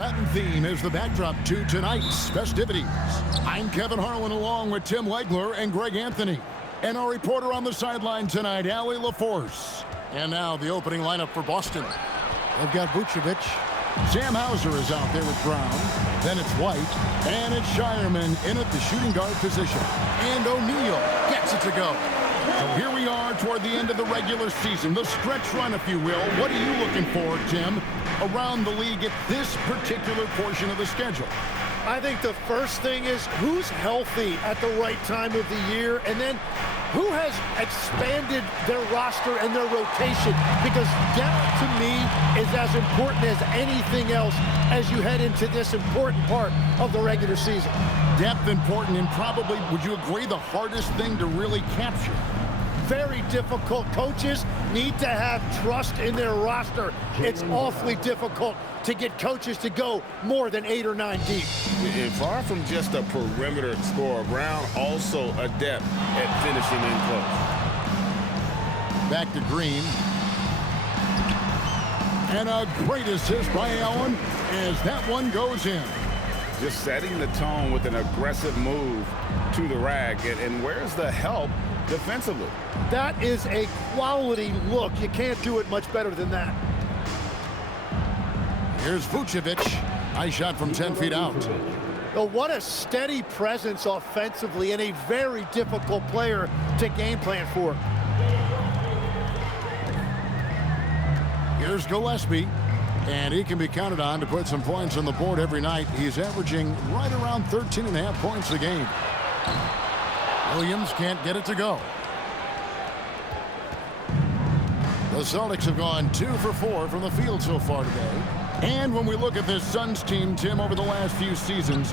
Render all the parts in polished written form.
Latin theme is the backdrop to tonight's festivities. I'm Kevin Harlan along with Tim Legler and Greg Anthony. And our reporter on the sideline tonight, Allie LaForce. And now the opening lineup for Boston. They've got Vucevic. Sam Hauser is out there with Brown. Then it's White. And it's Shireman in at the shooting guard position. And O'Neal gets it to go. So here we are toward the end of the regular season. The stretch run, if you will. What are you looking for, Tim, around the league at this particular portion of the schedule? I think the first thing is who's healthy at the right time of the year, and then who has expanded their roster and their rotation, because depth to me is as important as anything else as you head into this important part of the regular season. Depth important, and probably, would you agree, the hardest thing to really capture? Very difficult. Coaches need to have trust in their roster. It's awfully difficult to get coaches to go more than 8 or 9 deep. And far from just a perimeter scorer, Brown also adept at finishing in close. Back to Green. And a great assist by Allen as that one goes in. Just setting the tone with an aggressive move to the rack. And where's the help defensively? That is a quality look. You can't do it much better than that. Here's Vucevic. Nice shot from 10 feet out. Oh, what a steady presence offensively and a very difficult player to game plan for. Here's Gillespie. And he can be counted on to put some points on the board every night. He's averaging right around 13.5 points a game. Williams can't get it to go. The Celtics have gone 2 for 4 from the field so far today. And when we look at this Suns team, Tim, over the last few seasons,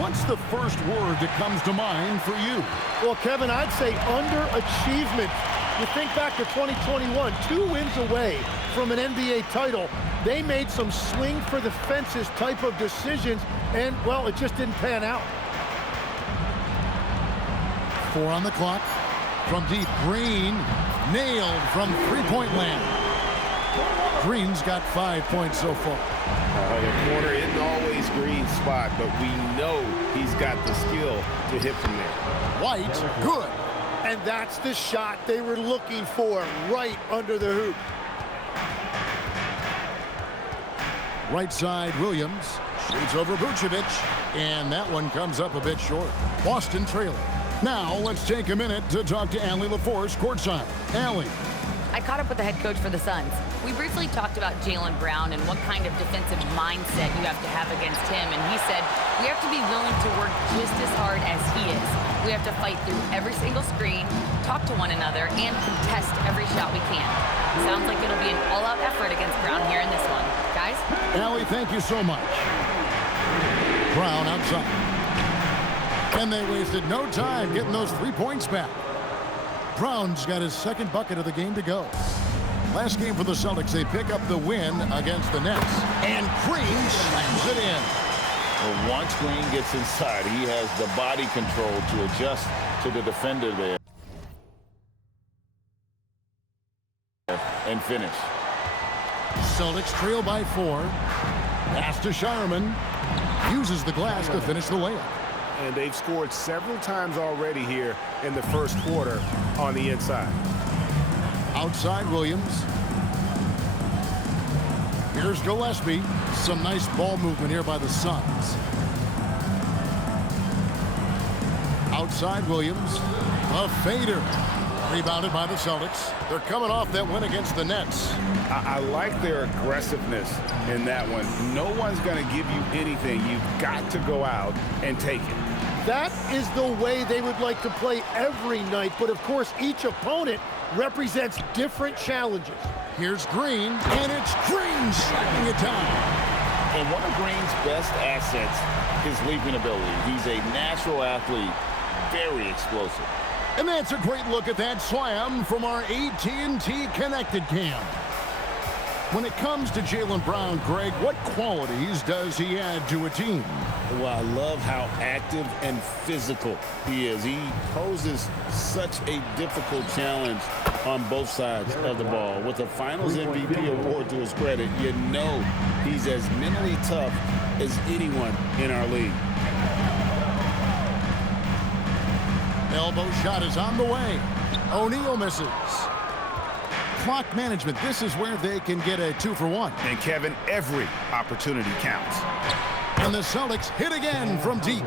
what's the first word that comes to mind for you? Well, Kevin, I'd say underachievement. You think back to 2021, 2 wins away from an NBA title. They made some swing for the fences type of decisions, and, well, it just didn't pan out. 4 on the clock. From deep, Green nailed from three-point land. Green's got 5 points so far. The corner isn't always Green's spot, but we know he's got the skill to hit from there. White, good. And that's the shot they were looking for, right under the hoop. Right side, Williams shoots over Vucevic, and that one comes up a bit short. Boston trailing. Now let's take a minute to talk to Allie LaForce courtside. Allie. I caught up with the head coach for the Suns. We briefly talked about Jaylen Brown and what kind of defensive mindset you have to have against him, and he said we have to be willing to work just as hard as he is. We have to fight through every single screen, talk to one another, and contest every shot we can. Sounds like it'll be an all-out effort against Brown here in this one. Guys? Allie, thank you so much. Brown outside. And they wasted no time getting those 3 points back. Brown's got his second bucket of the game to go. Last game for the Celtics, they pick up the win against the Nets. And Green slams it in. Well, once Green gets inside, he has the body control to adjust to the defender there and finish. Celtics trail by 4. Pass to Shireman. Uses the glass to finish the layup. And they've scored several times already here in the first quarter on the inside. Outside Williams. Here's Gillespie. Some nice ball movement here by the Suns. Outside Williams. A fader. Rebounded by the Celtics. They're coming off that win against the Nets. I like their aggressiveness in that one. No one's going to give you anything. You've got to go out and take it. That is the way they would like to play every night, but of course each opponent represents different challenges. Here's Green, and it's Green striking it down. And one of Green's best assets, his leaping ability. He's a natural athlete, very explosive. And that's a great look at that slam from our AT&T Connected Cam. When it comes to Jaylen Brown, Greg, what qualities does he add to a team? Well, I love how active and physical he is. He poses such a difficult challenge on both sides of the ball. With a Finals MVP award to his credit, you know he's as mentally tough as anyone in our league. Elbow shot is on the way. O'Neal misses. Clock management. This is where they can get a 2-for-1. And Kevin, every opportunity counts. And the Celtics hit again from deep.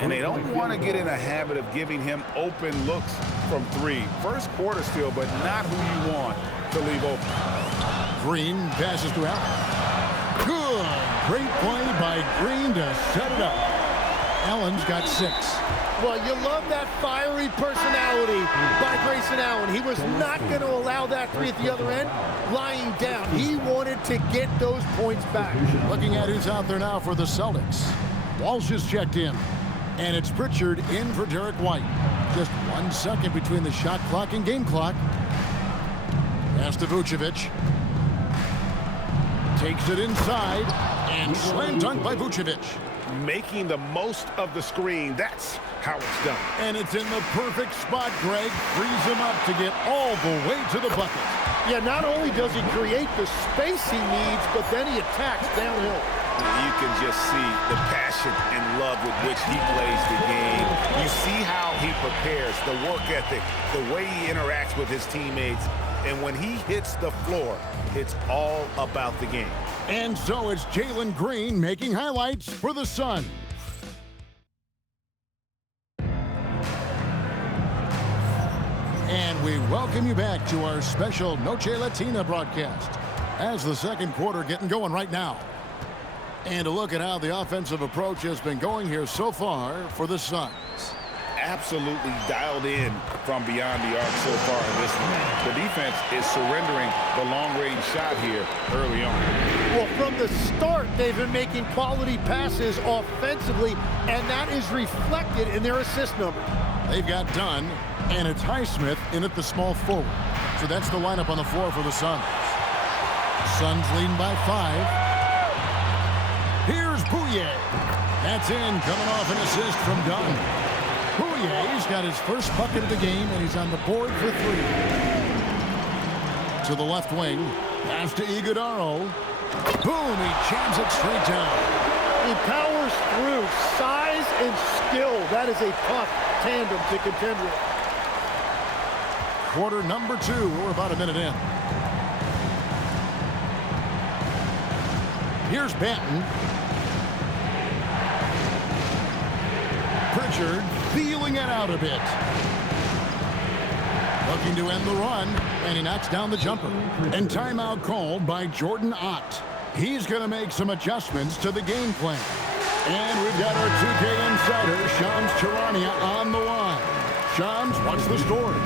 And they don't want to get in a habit of giving him open looks from three. First quarter still, but not who you want to leave open. Green passes to Allen. Good. Great play by Green to set it up. Allen's got 6. Well, you love that fiery personality by Grayson Allen. He was not going to allow that three at the other end lying down. He wanted to get those points back. Looking at who's out there now for the Celtics. Walsh is checked in. And it's Pritchard in for Derek White. Just 1 second between the shot clock and game clock. Pass to Vucevic. Takes it inside. And slam dunk by Vucevic. Making the most of the screen. That's how it's done. And it's in the perfect spot, Greg. Frees him up to get all the way to the bucket. Yeah, not only does he create the space he needs, but then he attacks downhill. You can just see the passion and love with which he plays the game. You see how he prepares, the work ethic, the way he interacts with his teammates. And when he hits the floor, it's all about the game. And so it's Jalen Green making highlights for the Sun. And we welcome you back to our special Noche Latina broadcast as the second quarter getting going right now. And a look at how the offensive approach has been going here so far for the Suns. Absolutely dialed in from beyond the arc so far in this one. The defense is surrendering the long-range shot here early on. Well, from the start, they've been making quality passes offensively, and that is reflected in their assist number. They've got Dunn, and it's Highsmith in at the small forward. So that's the lineup on the floor for the Suns. Suns leading by 5. Here's Bouye. That's in, coming off an assist from Dunn. Bouye's got his first bucket of the game, and he's on the board for 3. To the left wing. Pass to Iguodaro. Boom, he jams it straight down. He powers through. Size and skill. That is a tough tandem to contend with. Quarter number 2. We're about a minute in. Here's Banton. Pritchard feeling it out a bit. Looking to end the run, and he knocks down the jumper. And timeout called by Jordan Ott. He's going to make some adjustments to the game plan. And we've got our 2K insider, Shams Charania, on the line. Shams, what's the story?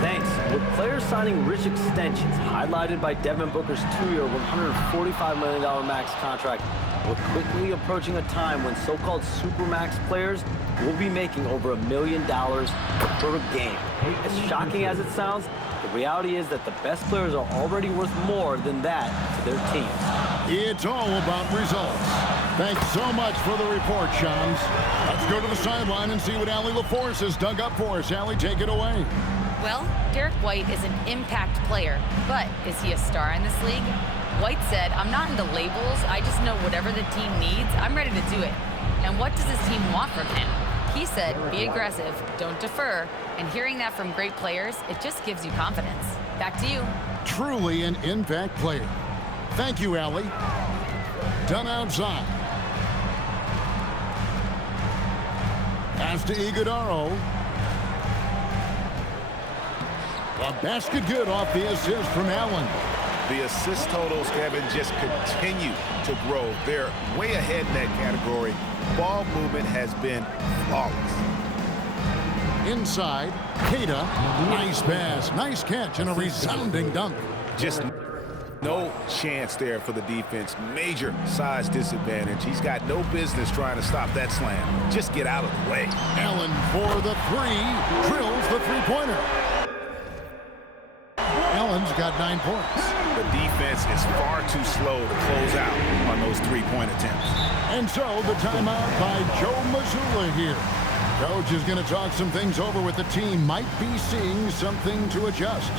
Thanks. With players signing rich extensions, highlighted by Devin Booker's 2-year, $145 million max contract, we're quickly approaching a time when so-called supermax players will be making over $1 million per game. As shocking as it sounds, the reality is that the best players are already worth more than that to their teams. It's all about results. Thanks so much for the report, Shams. Let's go to the sideline and see what Allie LaForce has dug up for us. Allie, take it away. Well, Derek White is an impact player, but is he a star in this league? White said, "I'm not into labels. I just know whatever the team needs, I'm ready to do it. And what does his team want from him?" He said, "Be aggressive, don't defer." And hearing that from great players, it just gives you confidence. Back to you. Truly an impact player. Thank you, Allie. Done outside. Pass to Iguodaro. A basket good off the assist from Allen. The assist totals, Kevin, just continue to grow. They're way ahead in that category. Ball movement has been flawless. Inside, Keita. Nice pass, nice catch, and a resounding dunk. Just no chance there for the defense. Major size disadvantage. He's got no business trying to stop that slam. Just get out of the way. Allen for the 3, drills the three-pointer. Allen's got 9 points. The defense is far too slow to close out on those three-point attempts. And so the timeout by Joe Mazzulla here. Coach is going to talk some things over with the team. Might be seeing something to adjust.